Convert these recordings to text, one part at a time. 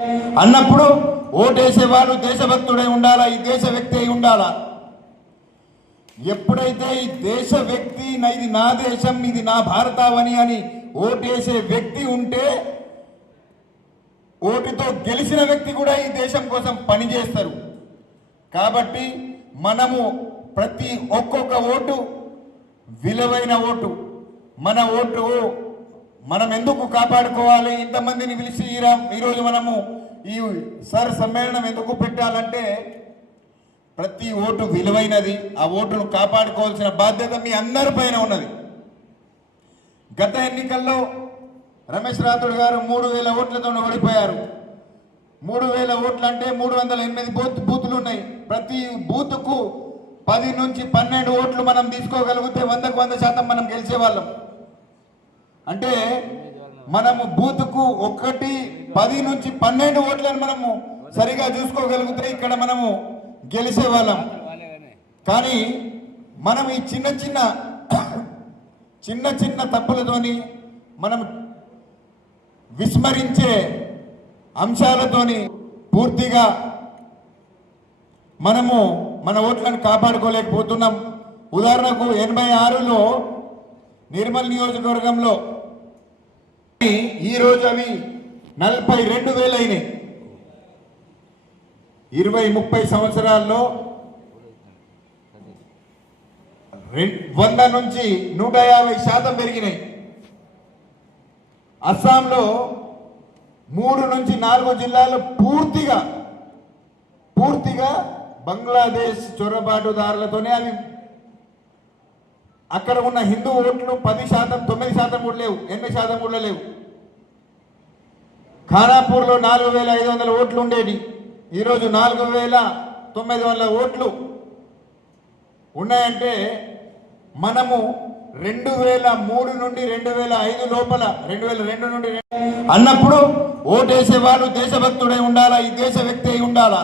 అన్నప్పుడు ఓటేసేవాడు దేశభక్తుడై ఉండాలా, ఈ దేశ వ్యక్తి అయి ఉండాలా. ఎప్పుడైతే ఈ దేశ వ్యక్తి ఇది నా దేశం, ఇది నా భారతావని అని ఓటేసే వ్యక్తి ఉంటే ఓటుతో గెలిచిన వ్యక్తి కూడా ఈ దేశం కోసం పనిచేస్తారు. కాబట్టి మనము ప్రతి ఒక్కొక్క ఓటు విలువైన ఓటు. మన ఓటు మనం ఎందుకు కాపాడుకోవాలి? ఇంతమందిని పిలిచి ఈరోజు మనము ఈ సమ్మేళనం ఎందుకు పెట్టాలంటే ప్రతి ఓటు విలువైనది. ఆ ఓటును కాపాడుకోవాల్సిన బాధ్యత మీ అందరిపైన ఉన్నది. గత ఎన్నికల్లో రమేష్ రాథోడ్ గారు 3000 ఓట్లతో ఓడిపోయారు. 3000 ఓట్లు అంటే 308 బూతులు ఉన్నాయి. ప్రతి బూతుకు 10 నుంచి 12 ఓట్లు మనం తీసుకోగలిగితే 100కు 100% మనం గెలిచేవాళ్ళం. అంటే మనము బూతుకు 10 నుంచి 12 ఓట్లను మనము సరిగా చూసుకోగలిగితే ఇక్కడ మనము గెలిచేవాళ్ళం. కానీ మనం ఈ చిన్న చిన్న తప్పులతోని మనం విస్మరించే అంశాలతోని పూర్తిగా మనము మన ఓట్లను కాపాడుకోలేకపోతున్నాం. ఉదాహరణకు 86లో నిర్మల్ నియోజకవర్గంలో ఈరోజు అవి 42,000 అయినాయి. 20-30 సంవత్సరాల్లో 100 నుంచి 150% పెరిగినాయి. అస్సాంలో 3 నుంచి 4 జిల్లాలు పూర్తిగా బంగ్లాదేశ్ చొరబాటుదారులతోనే అవి అక్కడ ఉన్న హిందూ ఓట్లు 10%, 9% కూడా లేవు, 8% కూడా లేవు. ఖానాపూర్లో 4,500 ఓట్లు ఉండేవి. ఈరోజు 4,900 ఓట్లు ఉన్నాయంటే మనము 2003 నుండి 2005 లోపల 2002 నుండి అన్నప్పుడు ఓటేసేవాడు దేశభక్తుడై ఉండాలా, ఈ దేశ వ్యక్తి అయి ఉండాలా.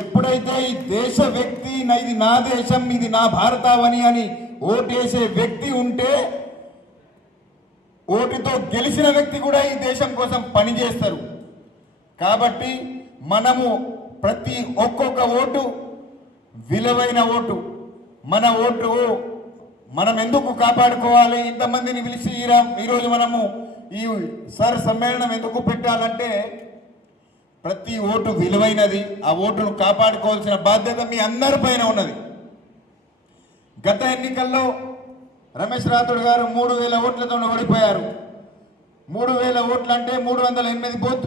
ఎప్పుడైతే ఈ దేశ వ్యక్తి ఇది నా దేశం, ఇది నా భారతావని అని ఓటేసే వ్యక్తి ఉంటే ఓటుతో గెలిచిన వ్యక్తి కూడా ఈ దేశం కోసం పనిచేస్తారు. కాబట్టి మనము ప్రతి ఒక్కొక్క ఓటు విలువైన ఓటు. మన ఓటు మనం ఎందుకు కాపాడుకోవాలి? ఇంతమందిని పిలిచి ఈరోజు మనము ఈ సమ్మేళనం ఎందుకు పెట్టాలంటే ప్రతి ఓటు విలువైనది. ఆ ఓటును కాపాడుకోవాల్సిన బాధ్యత మీ అందరిపైన ఉన్నది. గత ఎన్నికల్లో రమేష్ రాథోడ్ గారు 3000 ఓట్లతో ఓడిపోయారు. 3000 ఓట్లు అంటే 308